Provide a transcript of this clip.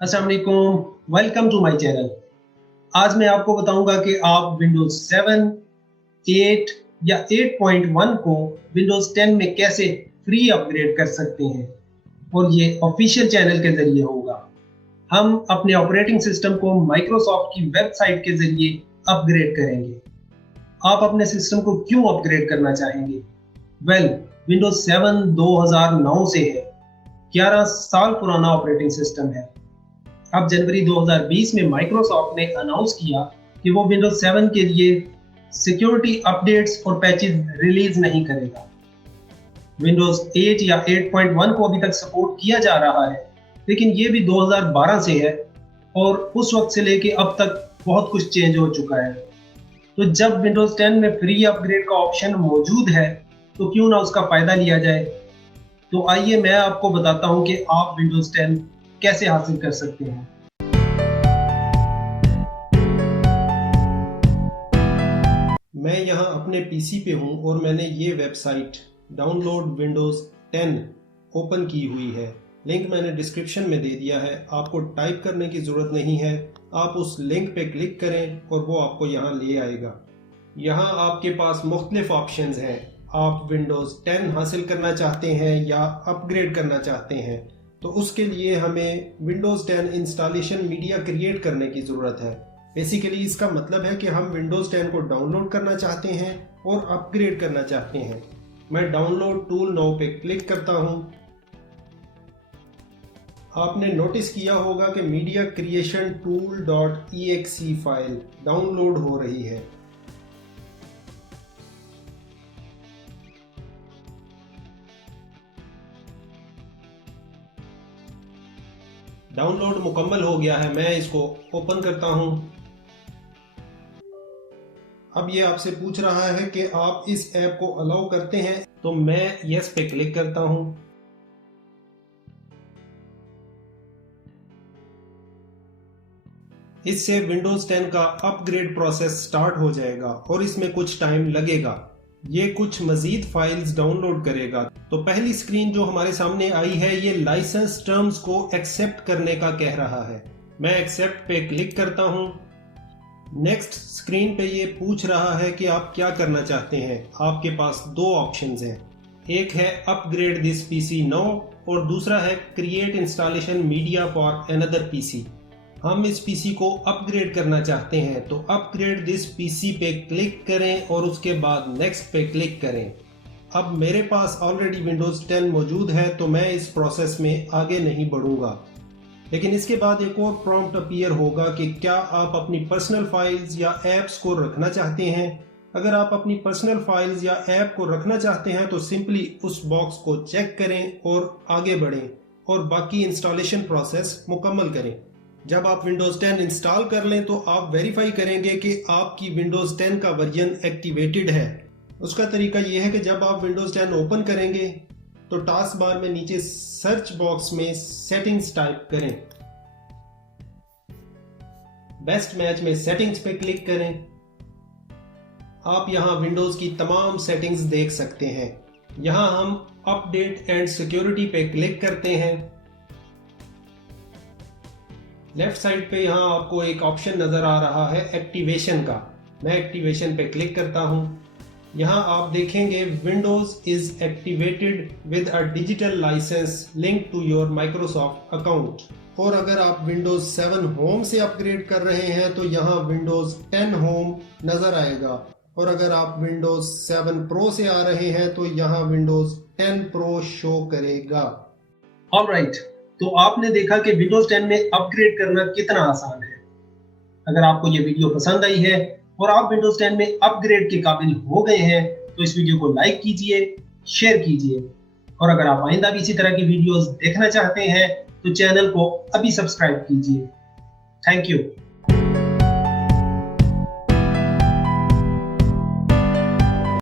अस्सलाम वालेकुम, welcome to my channel. आज मैं आपको बताऊंगा कि आप विंडोज 7, 8 या 8.1 को विंडोज 10 में कैसे फ्री अपग्रेड कर सकते हैं और ये ऑफिशियल चैनल के जरिए होगा। हम अपने ऑपरेटिंग सिस्टम को माइक्रोसॉफ्ट की वेबसाइट के जरिए अपग्रेड करेंगे। आप अपने सिस्टम को क्यों अपग्रेड करना चाहेंगे? विंडोज 7 2009 से है, 11 साल पुराना ऑपरेटिंग सिस्टम है। अब जनवरी 2020 में माइक्रोसॉफ्ट ने अनाउंस किया कि वो विंडोज 7 के लिए सिक्योरिटी अपडेट्स और पैचेस रिलीज नहीं करेगा। विंडोज 8 या 8.1 को अभी तक सपोर्ट किया जा रहा है, लेकिन ये भी 2012 से है और उस वक्त से लेके अब तक बहुत कुछ चेंज हो चुका है। तो जब विंडोज 10 में फ्री अपग्रेड का ऑप्शन मौजूद है, तो क्यों ना उसका फायदा लिया जाए। तो आइए मैं आपको बताता हूं कि आप विंडोज 10 कैसे हासिल कर सकते हैं। मैं यहाँ अपने पीसी पे हूँ और मैंने ये वेबसाइट डाउनलोड विंडोज 10 ओपन की हुई है। लिंक मैंने डिस्क्रिप्शन में दे दिया है, आपको टाइप करने की ज़रूरत नहीं है। आप उस लिंक पे क्लिक करें और वो आपको यहाँ ले आएगा। यहाँ आपके पास मुख्तलिफ ऑप्शंस हैं। आप विंडोज 10 हासिल करना चाहते हैं या अपग्रेड करना चाहते हैं, तो उसके लिए हमें विंडोज 10 इंस्टॉलेशन मीडिया क्रिएट करने की ज़रूरत है। बेसिकली इसका मतलब है कि हम विंडोज 10 को डाउनलोड करना चाहते हैं और अपग्रेड करना चाहते हैं। मैं डाउनलोड टूल नाउ पे क्लिक करता हूं। आपने नोटिस किया होगा कि media creation tool.exe file download हो रही है। डाउनलोड मुकम्मल हो गया है। मैं इसको ओपन करता हूं। अब ये आपसे पूछ रहा है कि आप इस ऐप को अलाउ करते हैं, तो मैं यस पे क्लिक करता हूं। इससे विंडोज 10 का अपग्रेड प्रोसेस स्टार्ट हो जाएगा और इसमें कुछ टाइम लगेगा। ये कुछ मजीद फाइल्स डाउनलोड करेगा। तो पहली स्क्रीन जो हमारे सामने आई है, ये लाइसेंस टर्म्स को एक्सेप्ट करने का कह रहा है। मैं एक्सेप्ट पे क्लिक करता हूं। नेक्स्ट स्क्रीन पे ये पूछ रहा है कि आप क्या करना चाहते हैं। आपके पास दो ऑप्शंस हैं, एक है अपग्रेड दिस पीसी नाउ और दूसरा है create installation media for another PC. हम इस पीसी को अपग्रेड करना चाहते हैं, तो अपग्रेड दिस पीसी पे क्लिक करें और उसके बाद नेक्स्ट पे क्लिक करें। अब मेरे पास ऑलरेडी विंडोज 10 मौजूद है, तो मैं इस प्रोसेस में आगे नहीं बढ़ूंगा। लेकिन इसके बाद एक और प्रॉम्प्ट अपीयर होगा कि क्या आप अपनी पर्सनल फाइल्स या एप्स को रखना चाहते हैं। अगर आप अपनी पर्सनल फाइल्स या ऐप को रखना चाहते हैं, तो सिंपली उस बॉक्स को चेक करें और आगे बढ़ें और बाकी इंस्टॉलेशन प्रोसेस मुकम्मल करें। जब आप विंडोज 10 इंस्टॉल कर लें, तो आप वेरीफाई करेंगे कि आपकी विंडोज 10 का वर्जन एक्टिवेटेड है। उसका तरीका यह है कि जब आप विंडोज 10 ओपन करेंगे, तो टास्क बार में नीचे सर्च बॉक्स में सेटिंग्स टाइप करें। बेस्ट मैच में सेटिंग्स पे क्लिक करें। आप यहां विंडोज की तमाम सेटिंग्स देख सकते हैं। यहां हम अपडेट एंड सिक्योरिटी पे क्लिक करते हैं। लेफ्ट साइड पे यहां आपको एक ऑप्शन नजर आ रहा है एक्टिवेशन का। मैं एक्टिवेशन पे क्लिक करता हूं। यहां आप देखेंगे Windows is activated with a digital licence link to your Microsoft account. और अगर आप विंडोज 7 होम से अपग्रेड कर रहे हैं, तो यहां विंडोज 10 होम नजर आएगा। और अगर आप विंडोज 7 प्रो से आ रहे हैं, तो यहां विंडोज 10 प्रो शो करेगा। ऑलराइट, तो आपने देखा कि विंडोज 10 में अपग्रेड करना कितना आसान है। अगर आपको ये वीडियो पसंद आई है और आप विंडोज 10 में अपग्रेड के काबिल हो गए हैं, तो इस वीडियो को लाइक कीजिए, शेयर कीजिए और अगर आप आइंदा भी इसी तरह की वीडियोस देखना चाहते हैं, तो चैनल को अभी सब्सक्राइब कीजिए। Thank you.